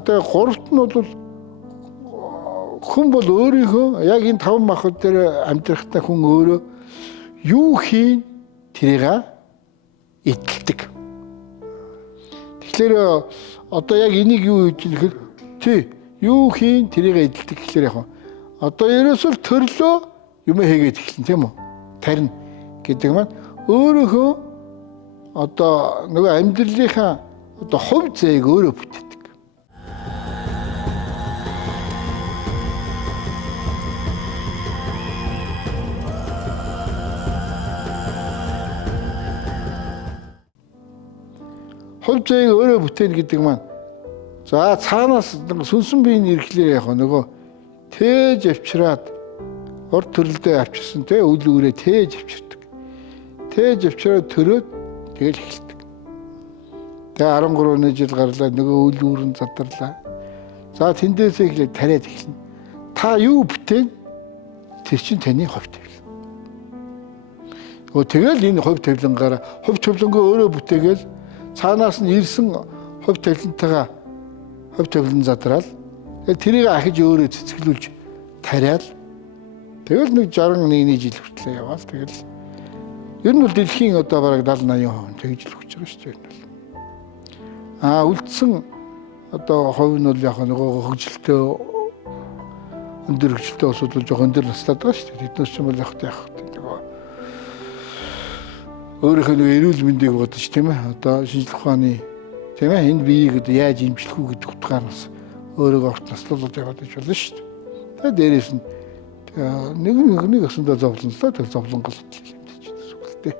Тэгээ гуравт нь бол хүн бол өөрийнхөө яг энэ 5 махбод дээр амьдрахтаа хүн өөрөө юу хийн тэрийг эдэлдэг. Тэгэхээр одоо яг энийг юу гэж нэхэр тий юу хийн тэрийг эдэлдэг гэхээр яг одоо ерөөсөө төрлөө юм хийгээд эхэлнэ тийм үү? Тарина гэдэг маань өөрийнхөө одоо нөгөө амьдралынхаа одоо хувь зээг өөрөө бүтээдэг. Хувь зээг өөрөө бүтээн гэдэг маань за цаанаас сүнсэн биеийн эрхлээр яг нөгөө тээж авчираад урд төрөлдөө авчирсан те үл үүрээ тээж авчирдаг. Тээж авчираад төрөөд тэгэл эхэлдэг. Тэгээ 13 жил гарлаа нөгөө үл үүрэн задарлаа. За тэндээсээ эхлээд тариад эхэлнэ. Та юу бүтээн тэр чинь таны хувь тавилан. Тэгэл энэ хувь тавилангаараа хувь тавилангоо өөрөө бүтээгээл цаанаас нь ирсэн хувь тавилантайгаа хувь тавилан задраал тэрийг ахиж өөрөө цэцгэлүүлж тариал тэгэл нэг 61 жил хүртэл яваал тэгэл ер нь бол дэлхийн одоо бараг 70-80% тэгж л хүч байгаа шүү дээ. Үлдсэн одоо хувь нь бол яг нөгөө хөгжилтэй өндөр хөгжилтэй улсууд бол жоохон өндөр наслаад байгаа шүү дээ. Тэднээс ч юм бол яг нөгөө өөрийнхөө нэг эрүүл мэндийг бодож тийм ээ одоо шинжлэх ухааны тийм ээ энэ биеийг одоо яаж имжлэх үү гэдэг утгаараас өөрийгөө орт наслуулаад яваад иж болно шүү дээ. Тэгээд дээрээс нь нэг өсөндөө зовлонлоо тэр зовлонгол хэмжиж зүгэлтэй.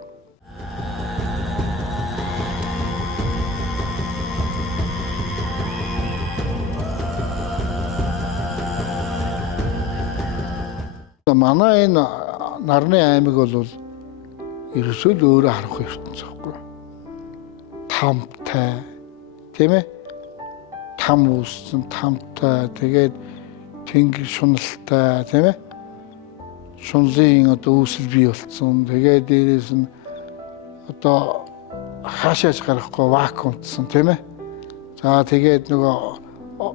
Манай энэ нарны аймаг бол ерөөсөө л өөрөө харах ертөнц байхгүй. Тамтай тийм ээ там үүссэн тамтай тэгээд тэнгэр шуналтай тийм ээ шунлын одоо үүсэл бий болсон тэгээд дээрээс нь одоо хаашааж гарахгүй вакуумдсан тийм ээ за тэгээд нөгөө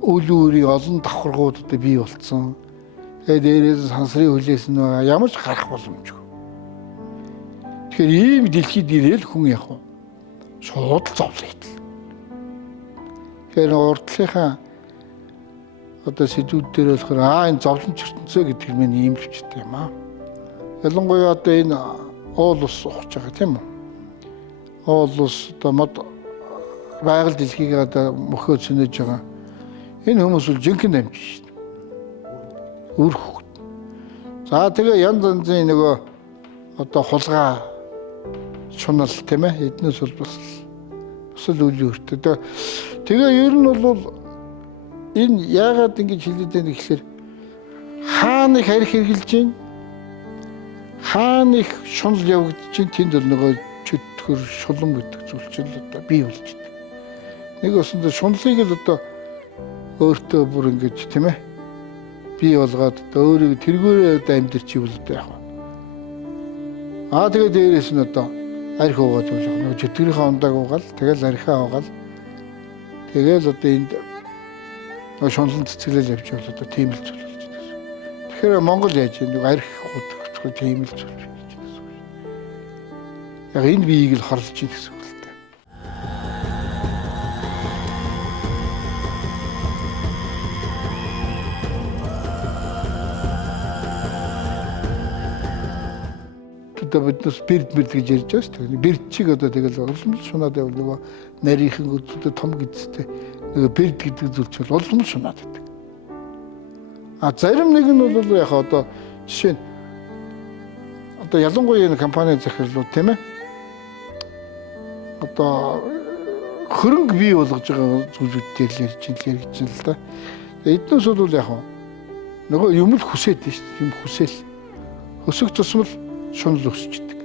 үл үүрийн олон давхаргууд одоо бий болсон тэгээд дээрээс сансрын хөлөөс нь байгаа ямар ч гарах боломжгүй. Тэгэхээр ийм дэлхийд ирээл хүн яг шууд зовлоо идэл. Тэгэхээр урдлынхаа одоо сэдвүүд дээр болохоор энэ зовлонч ертөнцөө гэдэг нь ийм л хүчтэй юм аа. Ялангуяа одоо энэ уул ус ухаж байгаа тийм үү? Уул ус одоо мод байгаль дэлхийг одоо мөхөө цэнэж байгаа. Энэ хүмүүс бол жинхэнэ амжиж шүү дээ. Үр хөвгт. За тэгээ янз янзын нөгөө одоо хулгай шунал тийм ээ эднээс бол бас л үйл өртөө. Тэгээ ер нь бол энэ яагаад ингэж хэлээд байна гэхээр хаана их арх хэрглэж байна хаана их шунал явагдаж байна тэнд бол нөгөө чөтгөр шулан гэдэг зүйл чинь л одоо бий болж байна. Нэг өсөндө шунлыг л одоо өөртөө бүр ингэж тийм ээ бий болгоод одоо өөрийг тэргүүрээ одоо амьдэрч ивэл одоо яг. Тэгээд дээрээс нь одоо арх уугаад явж байгаа. Нөгөө чөтгөрийнхээ ундааг уугаал тэгэл архиа уугаал тэгэл одоо энд шунлан цэцгэлэл явж байгаа одоо тийм л зүйл болж байна. Тэгэхээр Монгол яаж нэг арх уудах тийм л зүйл болж байна. Яг энэ биеийг л хорлож ийн гэсэн үг л дээ. Одоо биднес бирд гэж ярьж байгаа шүү дээ. Бирд чиг одоо тэгэл уламжлал шунаад байвал нөгөө нарийнхан өдөртөө том гэдэгтэй нөгөө бирд гэдэг зүйл чинь уламжлал шунаад байдаг. Зарим нэг нь бол яг одоо жишээ нь одоо ялангуяа энэ компани захирлууд тийм ээ одоо хөрөнгө бий болгож байгаа зүйлүүдтэй л ярьж байна л да. Эднээс бол яг нөгөө юм л хүсээд дээ шүү дээ. Юм хүсэл. Өсөх тусмал шунал өсчихдээ.